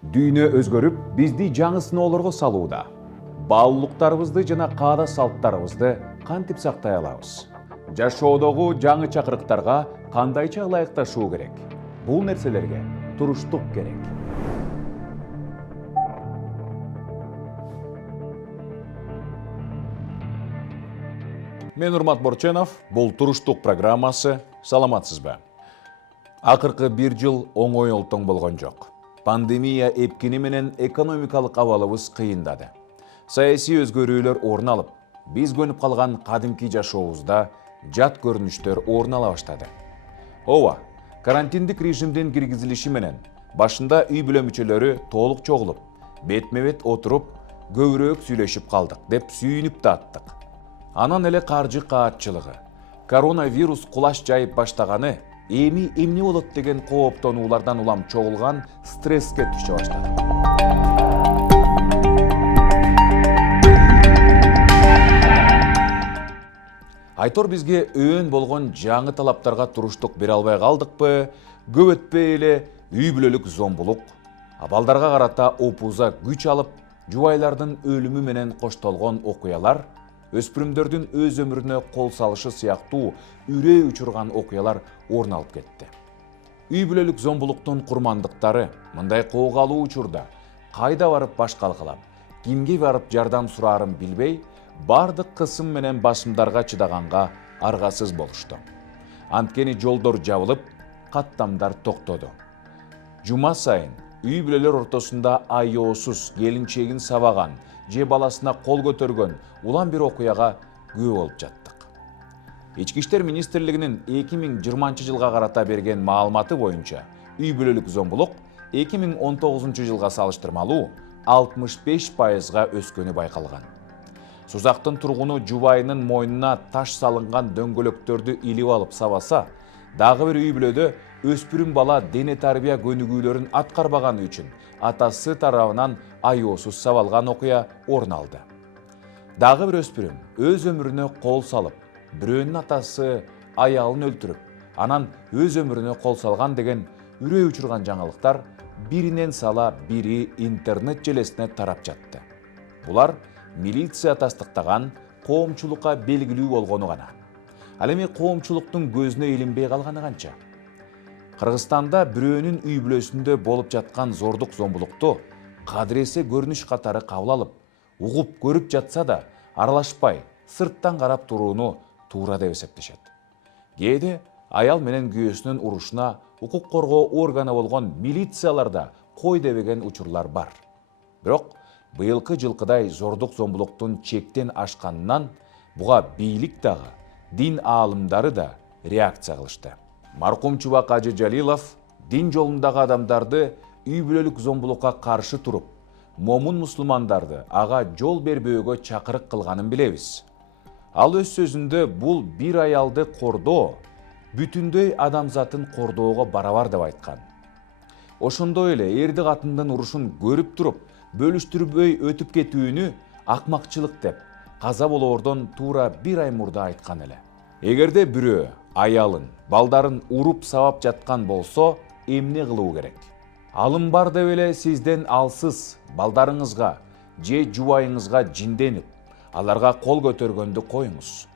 Дүйнө өзгөрүп, бизди жаңы сыноолорго салууда. Баалуулуктарыбызды жана каада салттарыбызды кантип сактай алабыз? Жашоодогу жаңы чакырыктарга кандайча ылайыкташуу керек? Бул нерселерге туруштук керек. Мен Урмат Борченов, бул туруштук программасы. Саламатсызбы? Акыркы бир жыл оңой олтоң болгон жок. Пандемия эпкини менен экономикалык абалыбыз кыйындады. Саясий өзгөрүүлөр орун алып, биз көнүп калган кадимки жашообузда жат көрүнүштөр орун ала баштады. Ооба, карантиндик режимдин киргизилиши менен башында үй бүлө мүчөлөрү толук чогулуп, бетме-бет отуруп, көбүрөөк сүйлөшүп калдык деп сүйүнүп да аттык. Анан эле каржы каатчылыгы, коронавирус кулаш жайып баштаганы, эми эмне болот деген кооптонуулардан улам чогулган стресске түшө баштады. Айтор бизге өөн болгон жаңы талаптарга туруштук бере албай калдыкпы, көп өтпөй эле үй бүлөлүк зомбулук, балдарга карата опуза күч алып, жубайлардын өлүмү менен коштолгон окуялар, өспүрүмдөрдүн өз өмүрүнө кол салышы сыяктуу үрөө учурган окуялар орун алып кетти. Үй бүлөлүк зомбулуктун курмандыктары мындай коогалуу учурда кайда барып баш калкалап, кимге барып жардам сураарын билбей, бардык кысым менен басымдарга чыдаганга аргасыз болушту. Анткени жолдор жабылып, каттамдар токтоду. Жума сайын үй бүлөлөр ортосунда айоосуз келинчегин сабаган же баласына кол көтөргөн улам бир окуяга күбө болуп жаттык. Ички иштер министрлигинин 2020 жылга карата берген маалыматы боюнча, үй бүлөлүк зомбулук 2019 жылга салыштырмалуу 65%га өскөнү байкалган. Сузактын тургуну жубайынын мойнуна таш салынган дөңгөлөктөрдү илип алып сабаса, дагы бир үй бүлөдө өспүрүм бала дене тарбия көнүгүүлөрүн аткарбаганы үчүн атасы тарабынан айоосуз сабалган окуя орун алды. Дагы бир өспүрүм өз өмүрүнө кол салып, бирөөнүн атасы аялын өлтүрүп, анан өз өмүрүнө кол салган деген үрөө учурган жаңылыктар биринен сала бири интернет желесине тарап жатты. Булар милиция тастыктаган коомчулукка белгилүү болгону гана. Ал эми коомчулуктун көзүнө илинбей калганы канча? Кыргызстанда бирөөнүн үй бүлөсүндө болуп жаткан зордук зомбулукту кадыресе көрүнүш катары кабыл алып, угуп көрүп жатса да, аралашпай, сырттан карап турууну туура деп эсептешет. Кээде аял менен күйөөсүнүн урушуна укук коргоо органы болгон милицияларда кой дебеген учурлар бар. Бирок быйылкы жылкыдай зордук зомбулуктун чектен ашканынан буга бийлик дагы, дин аалымдары да реакция кылышты. Маркум Чубак Ажы Жалилов дин жолундагы адамдарды үй бүлөлүк зомбулукка каршы туруп, момун мусулмандарды ага жол бербөөгө чакырык кылганын билебиз. Ал өз сөзүндө бул бир аялды кордоо бүтүндөй адамзатын кордоого барабар деп айткан. Ошондой эле эрди катындын урушун көрүп туруп, бөлүштүрбөй өтүп кетүүнү акмакчылык деп каза болоордон туура бир ай мурда айткан эле. Эгерде бирөө аялын, балдарын уруп сабап жаткан болсо, эмне кылуу керек? Алым бар деп эле сизден алсыз балдарыңызга же жубайыңызга жинденип, аларга кол көтөргөндү коюңуз.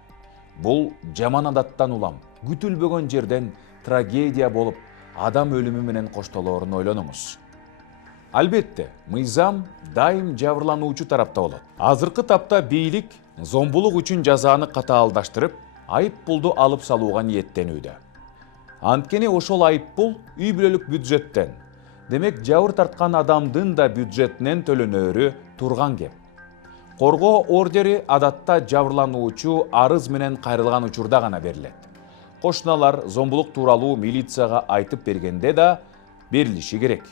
Бул жаман адаттан улам, күтүлбөгөн жерден трагедия болуп, адам өлүмү менен коштолоорун ойлонуңуз. Албетте, мыйзам дайым жабырлануучу тарапта болот. Азыркы тапта бийлик зомбулук үчүн жазаны катаалдаштырып, айып пулду алып салууга ниеттенүүдө. Анткени ошол айып пул үй бүлөлүк бюджеттен, демек жабыр тарткан адамдын да бюджетинен төлөнөөрү турган кеп. Коргоо ордери адатта жабырлануучу арыз менен кайрылган учурда гана берилет. Кошуналар зомбулук тууралуу милицияга айтып бергенде да берилиши керек.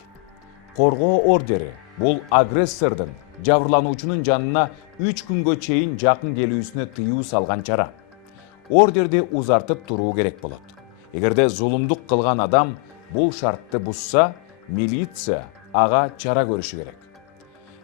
Коргоо ордери бул агрессордун жабырлануучунун жанына 3 күнгө чейин жакын келүүсүнө тыюу салган чара. Ордерди узартып туруу керек болот. Эгерде зулумдук кылган адам бул шартты бузса, милиция ага чара көрүшү керек.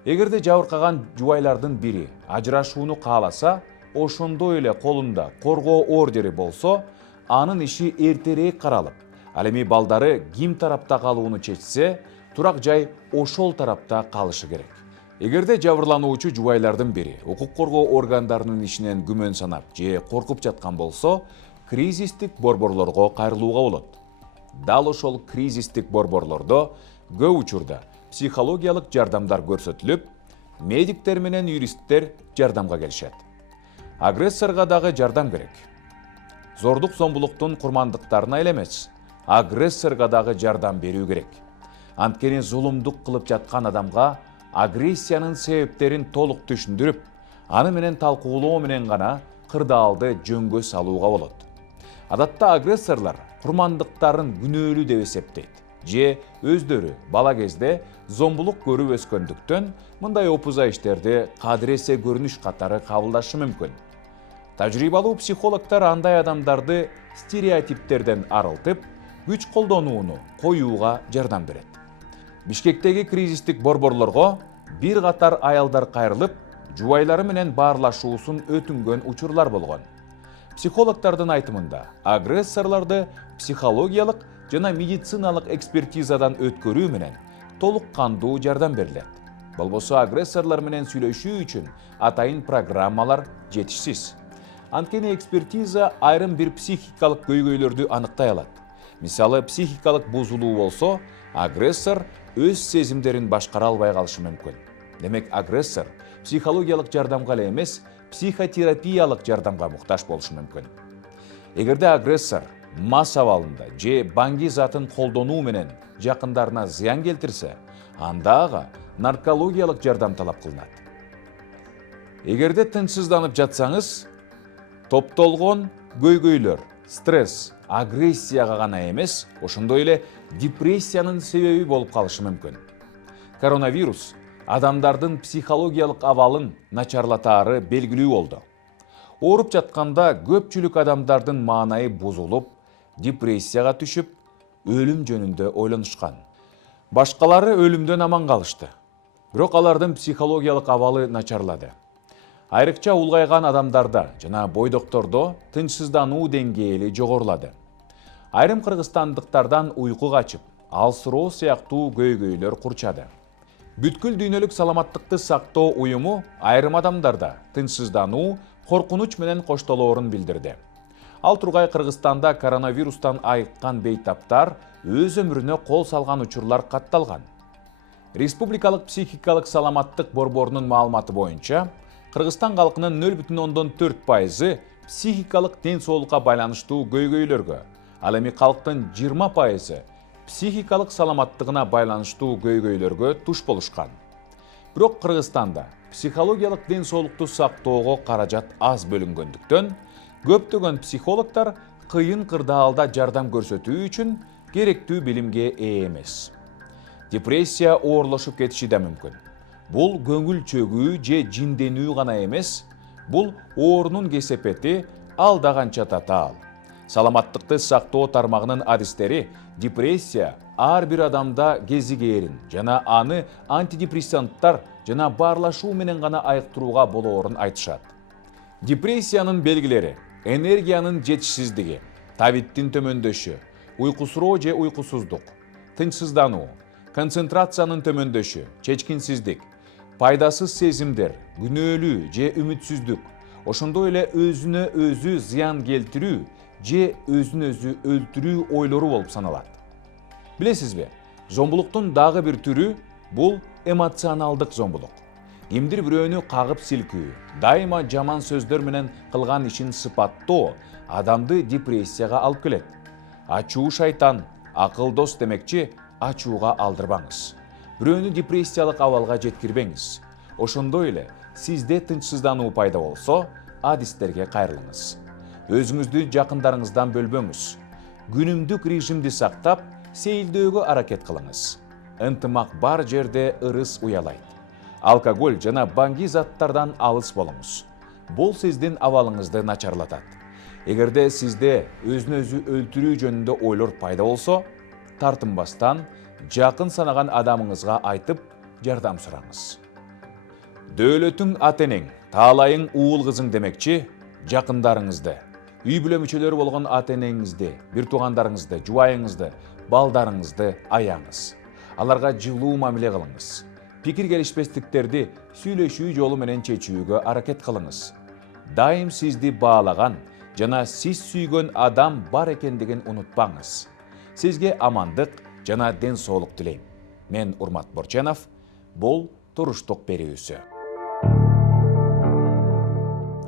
Эгерде жабыркаган жубайлардын бири ажырашууну кааласа, ошондой эле колунда коргоо ордери болсо, анын иши эртерээк каралып, ал эми балдары ким тарапта калууну чечсе, турак жай ошол тарапта калышы керек. Эгерде жабырлануучу жубайлардын бири укук коргоо органдарынын ишинен күмөн санап же коркуп жаткан болсо, кризистик борборлорго кайрылууга болот. Дал ошол кризистик борборлордо көп учурда психологиялык жардамдар көрсөтүлүп, медиктер менен юристтер жардамга келишет. Агрессорго дагы жардам керек. Зордук зомбулуктун курмандыктарына эле эмес, агрессорго дагы жардам берүү керек. Анткени зулумдук кылып жаткан адамга агрессиянын себептерин толук түшүндүрүп, аны менен талкуулоо менен гана кырдаалды жөнгө салууга болот. Адатта агрессорлор курмандыктарын күнөөлүү деп эсептейт же өздөрү бала кезде зомбулук көрүп өскөндүктөн мындай опуза иштерди кадыресе көрүнүш катары кабылдашы мүмкүн. Тажрыйбалуу психологдор андай адамдарды стереотиптерден арылтып, күч колдонууну коюуга жардам берет. Бишкектеги кризистик борборлорго бир катар аялдар кайрылып, жубайлары менен баарлашуусун өтүнгөн учурлар болгон. Психологдордун айтымында, агрессорлорду психологиялык жана медициналык экспертизадан өткөрүү менен толук кандуу жардам берилет. Болбосо агрессорлор менен сүйлөшүү үчүн атайын программалар жетишсиз. Анткени экспертиза айрым бир психикалык көйгөйлөрдү аныктай алат. Мисалы, психикалык бузулуу болсо, агрессор өз сезимдерин башкара албай калышы мүмкүн. Демек, агрессор психологиялык жардамга эле эмес, психотерапиялык жардамга муктаж болушу мүмкүн. Эгерде агрессор мас абалында же баңги затын колдонуу менен жакындарына зыян келтирсе, анда ага наркологиялык жардам талап кылынат. Эгерде тынчсызданып жатсаңыз, топтолгон көйгөйлөр, стресс, агрессияга гана эмес, ошондой эле депрессиянын себеби болуп калышы мүмкүн. Коронавирус адамдардын психологиялык абалын начарлатаары белгилүү болду. Ооруп жатканда көпчүлүк адамдардын маанайы бузулуп, депрессияга түшүп, өлүм жөнүндө ойлонушкан. Башкалары өлүмдөн аман калышты. Бирок алардын психологиялык абалы начарлады. Айрыкча улгайган адамдарда жана бойдоктордо тынчсыздануу деңгээли жогорулады. Айрым кыргызстандыктардан уйку качып, алсыроо сыяктуу көйгөйлөр курчады. Бүткүл дүйнөлүк саламаттыкты сактоо уюму айрым адамдарда тынчсыздануу, коркунуч менен коштолоорун билдирди. Ал тургай Кыргызстанда коронавирустан айыккан бейтаптар өз өмүрүнө кол салган учурлар катталган. Республикалык психикалык саламаттык борборунун маалыматы боюнча, Кыргызстан калкынын 0,4% психикалык ден соолукка байланыштуу көйгөйлөргө, ал эми калктын 20% психикалык саламаттыгына байланыштуу көйгөйлөргө туш болушкан. Бирок Кыргызстанда психологиялык ден соолукту сактоого каражат аз бөлүнгөндүктөн, көптөгөн психологдор кыйын кырдаалда жардам көрсөтүү үчүн керектүү билимге ээ эмес. Депрессия оорлошуп кетиши да мүмкүн. Бул көңүл чөгүү же жинденүү гана эмес, бул оорунун кесепети, ал да канча татаал. Саламаттыкты сактоо тармагынын адистери депрессия ар бир адамда кезигээрин жана аны антидепрессанттар жана баарлашуу менен гана айыктырууга болоорун айтышат. Депрессиянын белгилери: энергиянын жетишсиздиги, табиттин төмөндөшү, уйкусуроо же уйкусуздук, тынчсыздануу, концентрациянын төмөндөшү, чечкинсиздик, пайдасыз сезимдер, күнөөлүү же үмүтсүздүк, ошондой эле өзүнө өзү зыян келтирүү же өзүн өзү өлтүрүү ойлору болуп саналат. Билесизби, зомбулуктун дагы бир түрү бул эмоционалдык зомбулук. Кимдир бирөөнү кагып силкүү, дайыма жаман сөздөр менен кылган ишин сыпаттоо адамды депрессияга алып келет. Ачуу шайтан, акыл дос демекчи, ачууга алдырбаңыз. Бирөөнү депрессиялык абалга жеткирбеңиз. Ошондой эле сизде тынчсыздануу пайда болсо, адистерге кайрылыңыз. Өзүңүздү жакындарыңыздан бөлбөңүз. Күнүмдүк режимди сактап, сейилдөөгө аракет кылыңыз. Ынтымак бар жерде ырыс уялайт. Алкоголь жана баңги заттардан алыс болуңуз. Бул сиздин абалыңызды начарлатат. Эгерде сизде өзүн өзү өлтүрүү жөнүндө ойлор пайда болсо, тартынбастан жакын санаган адамыңызга айтып, жардам сураңыз. Дөөлөтүң ата энең, таалайың уул кызың демекчи, жакындарыңызды, үй бүлө мүчөлөрү болгон ата энеңизди, бир туугандарыңызды, жубайыңызды, балдарыңызды аяңыз. Аларга жылуу мамиле кылыңыз. Пикир келишпестиктерди сүйлөшүү жолу менен чечүүгө аракет кылыңыз. Дайым сизди баалаган жана сиз сүйгөн адам бар экендигин унутпаңыз. Сизге амандык жана ден соолук тилейм. Мен Урмат Борченов, бул туруштук берүүсү.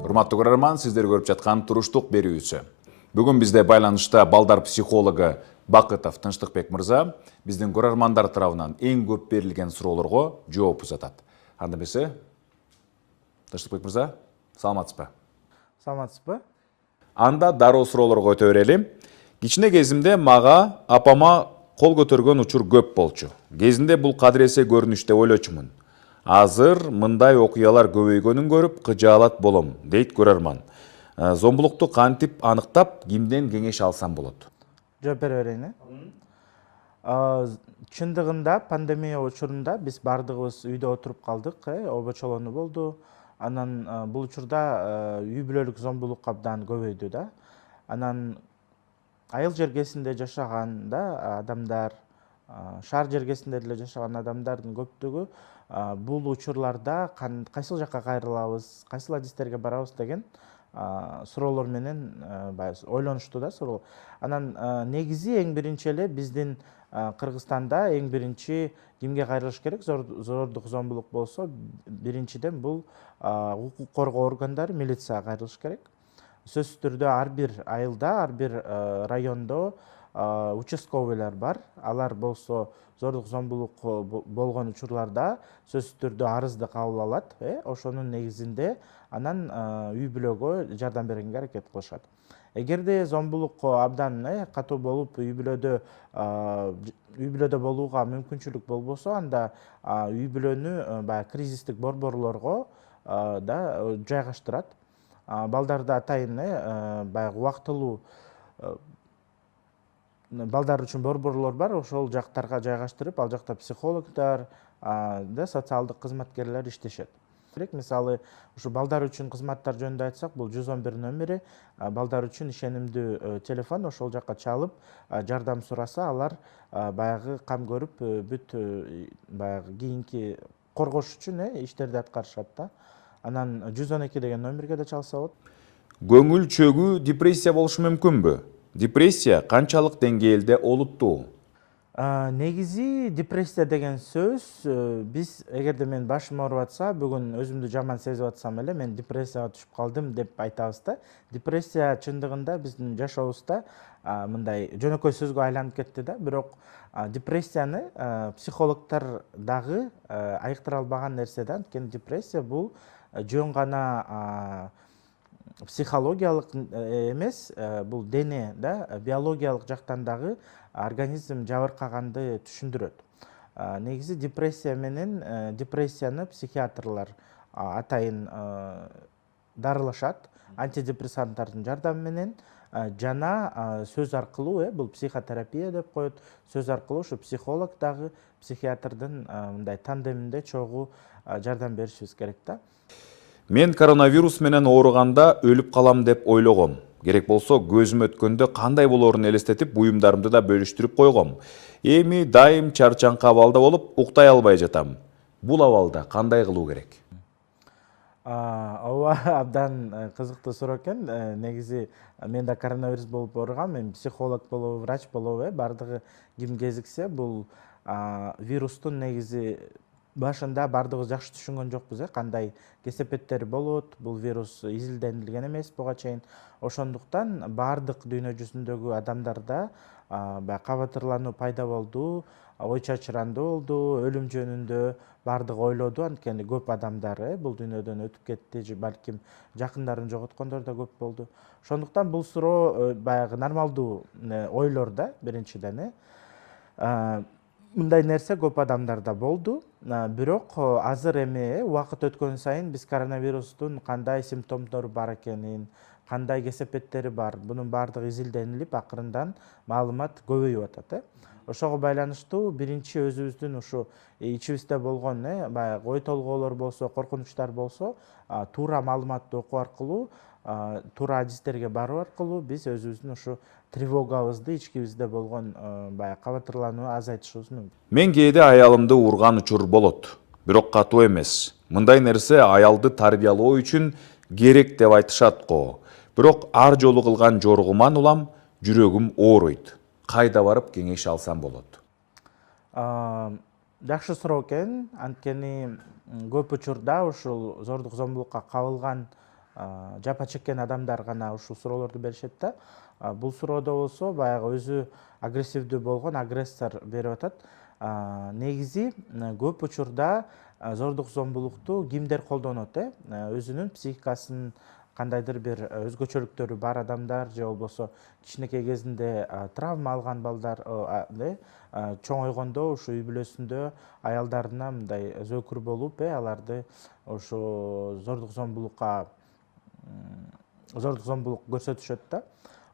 Урматтуу көрөрман, сиздер көрүп жаткан туруштук берүүсү. Бүгүн бизде байланышта балдар психологу Бакытов Тынчтыкбек мырза биздин көрөрмандар тарабынан эң көп берилген суроолорго жооп узатат. Анда эмесе, Тынчтыкбек мырза, саламатсызбы? Саламатсызбы? Анда дароо суроолорго өтө берели. Кичине кезимде мага апама кол көтөргөн учур көп болчу. Кезинде бул кадыресе көрүнүш деп ойлочумун. Азыр мындай окуялар көбөйгөнүн көрүп кыжаалат болом, дейт көрөрман. Зомбулукту кантип аныктап, кимден кеңеш алсам болот? Жооп бере берейин. Чындыгында пандемия учурунда биз бардыгыбыз үйдө отуруп калдык, обочолонуу болду. Анан бул учурда үй бүлөлүк зомбулук абдан көбөйдү да. Анан айыл жергесинде жашаган да адамдар, шаар жергесинде деле жашаган адамдардын көптүгү бул учурларда кайсыл жакка кайрылабыз, кайсыл адистерге барабыз деген суроолор менен ойлонушту да суроо. Анан негизи эң биринчи эле биздин Кыргызстанда эң биринчи кимге кайрылыш керек? Зордук зомбулук болсо, биринчиден бул укук коргоо органдары, милицияга кайрылыш керек. Сөзсүз түрдө ар бир айылда, ар бир райондо участковыйлар бар. Алар болсо зордук зомбулук болгон учурларда сөзсүз түрдө арызды кабыл алат, ошонун негизинде анан үй бүлөгө жардам бергенге аракет кылышат. Эгерде зомбулук абдан катуу болуп, үй бүлөдө болууга мүмкүнчүлүк болбосо, анда үй бүлөнү кризистик борборлорго да жайгаштырат. Балдарда атайын баягы убактылуу балдар үчүн борборлор бар, ошол жактарга жайгаштырып, ал жакта психологдор, социалдык кызматкерлер иштешет. Мисалы, ушу балдар үчүн кызматтар жөнүндө айтсак, бул 111 номери балдар үчүн ишенимдүү телефон, ошол жакка чалып, жардам сураса, алар баягы кам көрүп, бүт баягы кийинки коргош үчүн иштерди аткарышат да. Анан 112 деген номерге да чалса болот. Көңүл чөгүү депрессия болушу мүмкүнбү? Депрессия канчалык деңгээлде олуттуу? Негизи депрессия деген сөз, биз эгерде мен башым ооруп атса, бүгүн өзүмдү жаман сезип атсам эле, мен депрессияга түшүп калдым деп айтабыз да. Депрессия чындыгында биздин жашообузда мындай жөнөкөй сөзгө айланып кетти да, бирок депрессияны психологдор дагы айыктыра албаган нерсе да. Анткени депрессия бул жөн гана психологиялык эмес, бул дене да, биологиялык жактан дагы организм жабыркаганды түшүндүрөт. Негизи депрессия менен депрессияны психиатрлар атайын дарылашат антидепрессанттардын жардамы менен жана сөз аркылуу, бул психотерапия деп коет, сөз аркылуу ушу психолог дагы психиатрдын мындай тандеминде чогуу жардам беришибиз керек да. Мен коронавирус менен ооруганда өлүп калам деп ойлогом. Керек болсо көзүм өткөндө кандай болоорун элестетип, буюмдарымды да бөлүштүрүп койгом. Эми дайым чарчаңкы абалда болуп, уктай албай жатам. Бул абалда кандай кылуу керек? Ооба, абдан кызыктуу суроо экен. Негизи мен да коронавирус болуп ооругам, мен психолог болобу, врач болобу, бардыгы ким кезиксе, бул вирустун негизи башында бардыгыбыз жакшы түшүнгөн жокпуз, кандай кесепеттери болот, бул вирус изилденилген эмес буга чейин. Ошондуктан бардык дүйнө жүзүндөгү адамдарда кабатырлануу пайда болду, ой чачырандуу болду, өлүм жөнүндө бардыгы ойлоду, анткени көп адамдар бул дүйнөдөн өтүп кетти, балким жакындарын жоготкондор да көп болду. Ошондуктан бул суроо баягы нормалдуу ойлор да, биринчиден. Мындай нерсе көп адамдарда болду, бирок азыр эми убакыт өткөн сайын биз коронавирустун кандай симптомдору бар экенин, кандай кесепеттери бар, бунун бардыгы изилденилип, акырындан маалымат көбөйүп атат. Ошого байланыштуу биринчи өзүбүздүн ушу ичибизде болгон баягы ой толгоолор болсо, коркунучтар болсо, туура маалыматты окуу аркылуу туура адистерге баруу аркылуу биз өзүбүздүн ушу тревогабызды ичкибизде болгон баягы кабатырланууну азайтышыбыз мүмкүн. Мен кээде аялымды урган учур болот, бирок катуу эмес. Мындай нерсе аялды тарбиялоо үчүн керек деп айтышат го. Бирок ар жолу кылган жоргуман улам жүрөгүм ооруйт. Кайда барып кеңеш алсам болот? Жакшы суроо экен. Анткени көп учурда ушул зордук зомбулукка кабылган жапа чеккен адамдар гана ушул суроолорду беришет да. Бул суроодо болсо баягы өзү агрессивдүү болгон агрессор берип атат. Негизи көп учурда зордук зомбулукту кимдер колдонот? Өзүнүн психикасынын кандайдыр бир өзгөчөлүктөрү бар адамдар же болбосо кичинекей кезинде травма алган балдар, чоңойгондо ушу үй бүлөсүндө аялдарына мындай зөөкүр болуп, аларды ушу зордук зомбулук көрсөтүшөт да.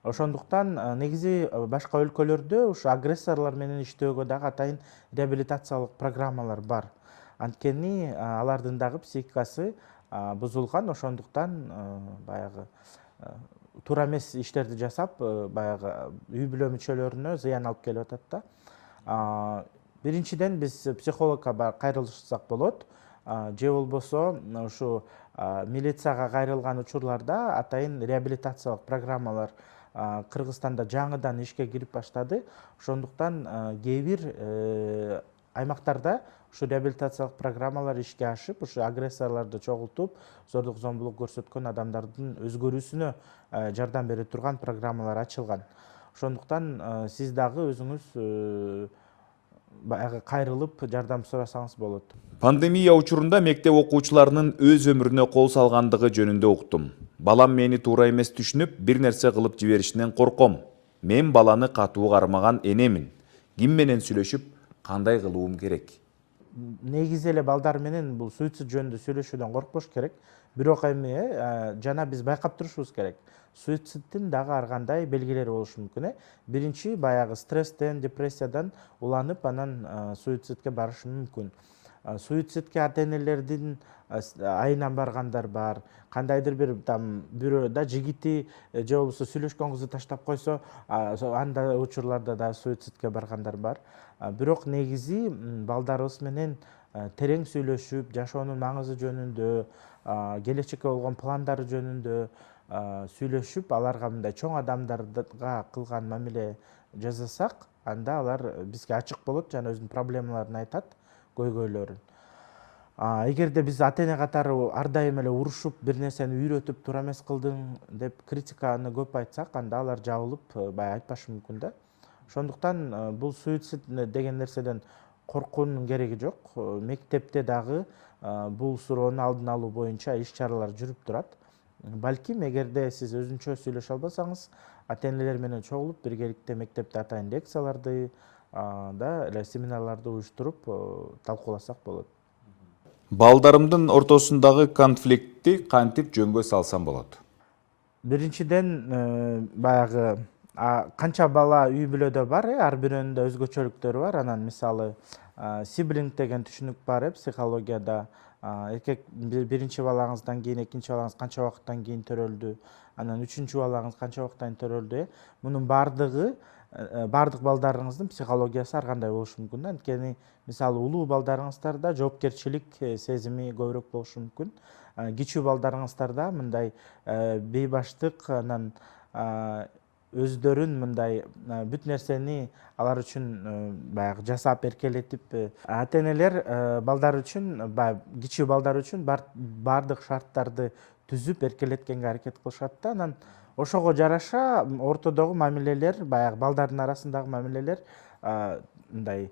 Ошондуктан негизи башка өлкөлөрдө ушу агрессорлор менен иштөөгө дагы атайын реабилитациялык программалар бар. Анткени алардын дагы психикасы бузулган, ошондуктан баягы туура эмес иштерди жасап, баягы үй бүлө мүчөлөрүнө зыян алып келип атат да. Биринчиден биз психологко кайрылышсак болот, же болбосо ушу милицияга кайрылган учурларда атайын реабилитациялык программалар Кыргызстанда жаңыдан ишке кирип баштады. Ошондуктан кээ бир аймактарда ушу реабилитациялык программалар ишке ашып, ушу агрессорлорду чогултуп, зордук зомбулук көрсөткөн адамдардын өзгөрүүсүнө жардам бере турган программалар ачылган. Ошондуктан сиз дагы өзүңүз баягы кайрылып жардам сурасаңыз болот. Пандемия учурунда мектеп окуучуларынын өз өмүрүнө кол салгандыгы жөнүндө уктум. Балам мени туура эмес түшүнүп, бир нерсе кылып жиберишинен корком. Мен баланы катуу кармаган энемин. Ким менен сүйлөшүп, кандай кылуум керек? Негизи эле балдар менен бул суицид жөнүндө сүйлөшүүдөн коркпош керек. Бирок эми жана биз байкап турушубуз керек. Суицидтин дагы ар кандай белгилери болушу мүмкүн. Биринчи баягы стресстен, депрессиядан уланып, анан суицидке барышы мүмкүн. Суицидке ата-энелердин айынан баргандар бар. Кандайдыр бир бирөө да жигити же болбосо сүйлөшкөн кызы таштап койсо, андай учурларда да суицидке баргандар бар. Бирок негизи балдарыбыз менен терең сүйлөшүп, жашоонун маңызы жөнүндө, келечекке болгон пландары жөнүндө сүйлөшүп, аларга мындай чоң адамдарга кылган мамиле жасасак, анда алар бизге ачык болот жана өзүнүн проблемаларын айтат, көйгөйлөрүн. Эгерде биз ата-эне катары ар дайым эле урушуп, бир нерсени үйрөтүп, туура эмес кылдың деп критиканы көп айтсак, анда алар жабылып, баягы айтпашы мүмкүн да. Ошондуктан бул суицид деген нерседен коркуунун кереги жок. Мектепте дагы бул суроонун алдын алуу боюнча иш-чаралар жүрүп турат. Балким эгерде сиз өзүнчө сүйлөшө албасаңыз, ата-энелер менен чогулуп, биргеликте мектепте атайын лекцияларды эле семинарларды уюштуруп талкууласак болот. Балдарымдын ортосундагы конфликтти кантип жөнгө салсам болот? Биринчиден баягы канча бала үй бүлөдө бар, ар бирөөнүн да өзгөчөлүктөрү бар. Анан мисалы сиблинг деген түшүнүк бар психологияда. Биринчи балаңыздан кийин экинчи балаңыз канча убакыттан кийин төрөлдү, анан үчүнчү балаңыз канча убакыттан кийин төрөлдү. Мунун бардык балдарыңыздын психологиясы ар кандай болушу мүмкүн. Анткени мисалы улуу балдарыңыздарда жоопкерчилик сезими көбүрөөк болушу мүмкүн. Кичүү балдарыңыздарда мындай бейбаштык, анан өздөрүн мындай бүт нерсени алар үчүн баягы жасап эркелетип, ата-энелер балдар үчүн, кичүү балдар үчүн бардык шарттарды түзүп эркелеткенге аракет кылышат да. Анан ошого жараша ортодогу мамилелер, баягы балдардын арасындагы мамилелер мындай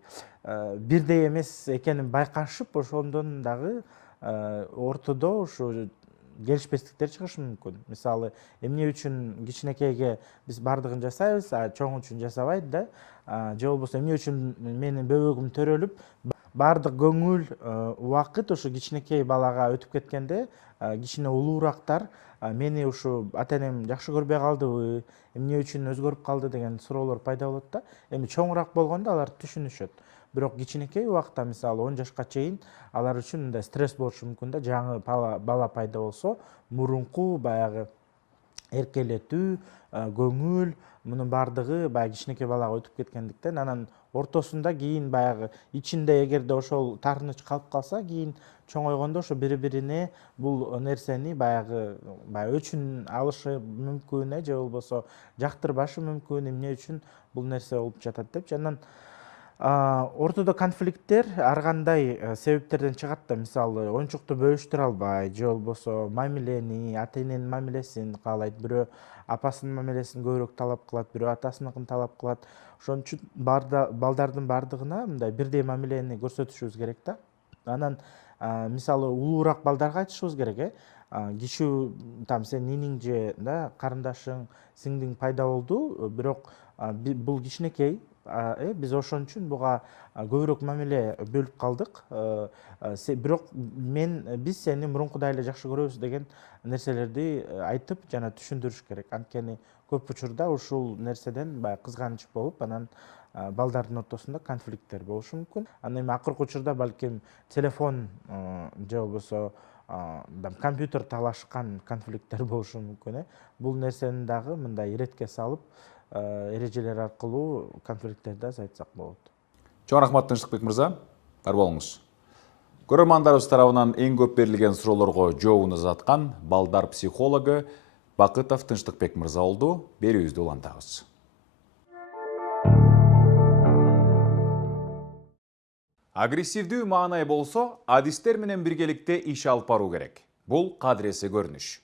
бирдей эмес экенин байкашып, ошондон дагы ортодо ушу келишпестиктер чыгышы мүмкүн. Мисалы, эмне үчүн кичинекейге биз бардыгын жасайбыз, чоң үчүн жасабайт да. Же болбосо эмне үчүн менин бөбөгүм төрөлүп, бардык көңүл, убакыт ушу кичинекей балага өтүп кеткенде, кичине улуурактар мени ушу ата-энем жакшы көрбөй калдыбы, эмне үчүн өзгөрүп калды деген суроолор пайда болот да. Эми чоңураак болгондо алар түшүнүшөт. Бирок кичинекей убакта, мисалы 10 жашка чейин, алар үчүн мындай стресс болушу мүмкүн да. Жаңы бала пайда болсо, мурунку баягы эркелетүү, көңүл, мунун баардыгы баягы кичинекей балага өтүп кеткендиктен, анан ортосунда кийин баягы ичинде эгерде ошол таарыныч калып калса, кийин чоңойгондо ошо бири бирине бул нерсени баягы өчүн алышы мүмкүн, же болбосо жактырбашы мүмкүн, эмне үчүн бул нерсе болуп жатат депчи. Анан ортодо конфликттер ар кандай себептерден чыгат да, мисалы оюнчукту бөлүштүрө албай, же болбосо мамилени, ата эненин мамилесин каалайт, бирөө апасынын мамилесин көбүрөөк талап кылат, бирөө атасыныкын талап кылат. Ошон үчүн балдардын баардыгына мындай бирдей мамилени көрсөтүшүбүз керек да. Анан мисалы улуураак балдарга айтышыбыз керек, киши там сен иниң же карындашың, сиңдиң пайда болду, бирок бул кичинекей, биз ошон үчүн буга көбүрөөк мамиле бөлүп калдык, бирок биз сени мурункудай эле жакшы көрөбүз деген нерселерди айтып жана түшүндүрүш керек. Анткени көп учурда ушул нерседен баягы кызганыч болуп, анан балдардын ортосунда конфликттер болушу мүмкүн. Анан эми акыркы учурда балким телефон же болбосо компьютер талашкан конфликттер болушу мүмкүн. Бул нерсени дагы мындай иретке салып, эрежелер аркылуу конфликттерди азайтсак болот. Чоң рахмат Тынчтыкбек мырза, бар болуңуз. Көрөрмандарыбыз тарабынан эң көп берилген суроолорго жообун узаткан балдар психологу Бакытов Тынчтыкбек мырза болду. Берүүбүздү улантабыз. Агрессивдүү маанай болсо, адистер менен биргеликте иш алып баруу керек. Бул кадыресе көрүнүш.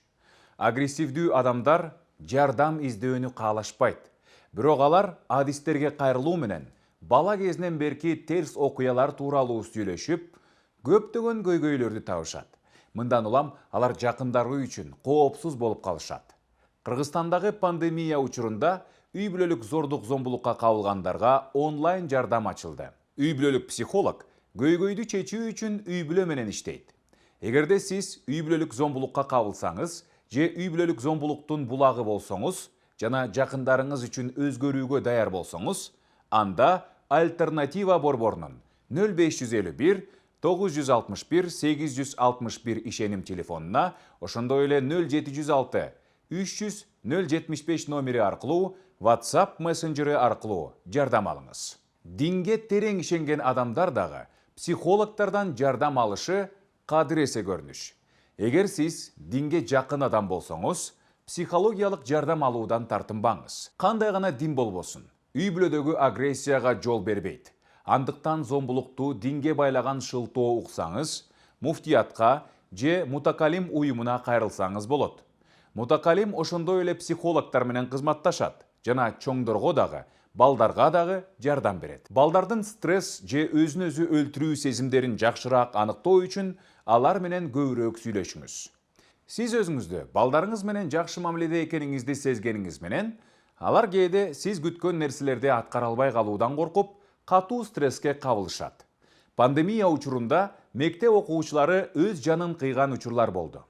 Агрессивдүү адамдар жардам издөөнү каалашпайт. Бирок алар адистерге кайрылуу менен бала кезинен берки терс окуялар тууралуу сүйлөшүп, көптөгөн көйгөйлөрдү табышат. Мындан улам алар жакындары үчүн коопсуз болуп калышат. Кыргызстандагы пандемия учурунда үй бүлөлүк зордук зомбулукка кабылгандарга онлайн жардам ачылды. Үй бүлөлүк психолог көйгөйдү чечүү үчүн үй бүлө менен иштейт. Эгерде сиз үй бүлөлүк зомбулукка кабылсаңыз же үй бүлөлүк зомбулуктун булагы болсоңуз жана жакындарыңыз үчүн өзгөрүүгө даяр болсоңуз, анда Альтернатива борборунун 0551 961 861 ишеним телефонуна, ошондой эле 0706 300 075 номери аркылуу WhatsApp мессенджери аркылуу жардам алыңыз. Динге терең ишенген адамдар дагы психологтордон жардам алышы кадыресе көрүнүш. Эгер сиз динге жакын адам болсоңуз, психологиялык жардам алуудан тартынбаңыз. Кандай гана дин болбосун, үй бүлөдөгү агрессияга жол бербейт. Андыктан зомбулукту динге байлаган шылтоо уксаңыз, муфтиятка же мутакалим уюмуна кайрылсаңыз болот. Мутакалим ошондой эле психологтор менен кызматташат жана чоңдорго дагы, балдарга дагы жардам берет. Балдардын стресс же өзүн өзү өлтүрүү сезимдерин жакшыраак аныктоо үчүн алар менен көбүрөөк сүйлөшүңүз. Сиз өзүңүздү балдарыңыз менен жакшы мамиледе экениңизди сезгениңиз менен, алар кээде сиз күткөн нерселерди аткара албай калуудан коркуп, катуу стресске кабылышат. Пандемия учурунда мектеп окуучулары өз жанын кыйган учурлар болду.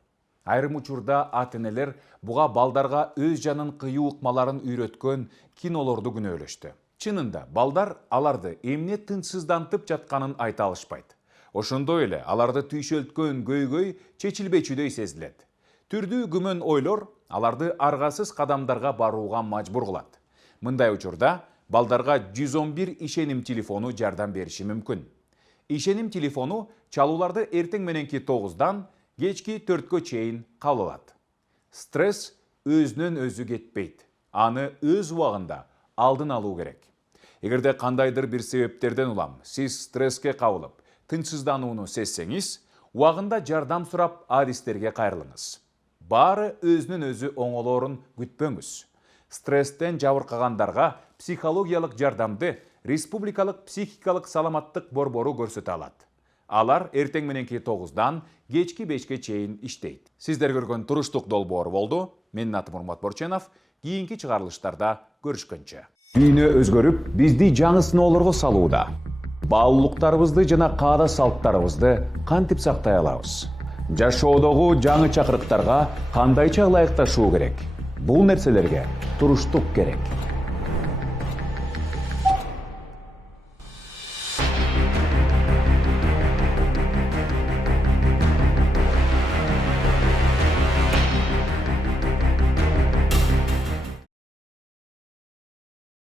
Айрым учурда ата-энелер буга балдарга өз жанын кыюу ыкмаларын үйрөткөн кинолорду күнөөлөштү. Чынында балдар аларды эмне тынчсыздантып жатканын айта алышпайт. Ошондой эле аларды түйшөлткөн көйгөй чечилбечүдөй сезилет. Түрдүү күмөн ойлор аларды аргасыз кадамдарга барууга мажбур кылат. Мындай учурда балдарга 111 ишеним телефону жардам бериши мүмкүн. Ишеним телефону чалууларды эртең мененки 9-дан кечки 4-кө чейин кабыл алат. Стресс өзүнөн өзү кетпейт. Аны өз убагында алдын алуу керек. Эгерде кандайдыр бир себептерден улам сиз стресске кабылып, тынчсызданууну сезсеңиз, убагында жардам сурап адистерге кайрылыңыз. Баары өзүнөн өзү оңолоорун күтпөңүз. Стресстен жабыркагандарга психологиялык жардамды Республикалык психикалык саламаттык борбору көрсөтө алат. Алар эртең мененки 9-дан кечки 5-ке чейин иштейт. Сиздер көргөн туруштук долбоор болду. Менин атым Урмат Борченов. Кийинки чыгарылыштарда көрүшкөнчө. Дүйнө өзгөрүп, бизди жаңы сыноолорго салууда. Баалуулуктарыбызды жана каада салттарыбызды кантип сактай алабыз? Жашоодогу жаңы чакырыктарга кандайча ылайыкташуу керек? Бул нерселерге туруштук керек.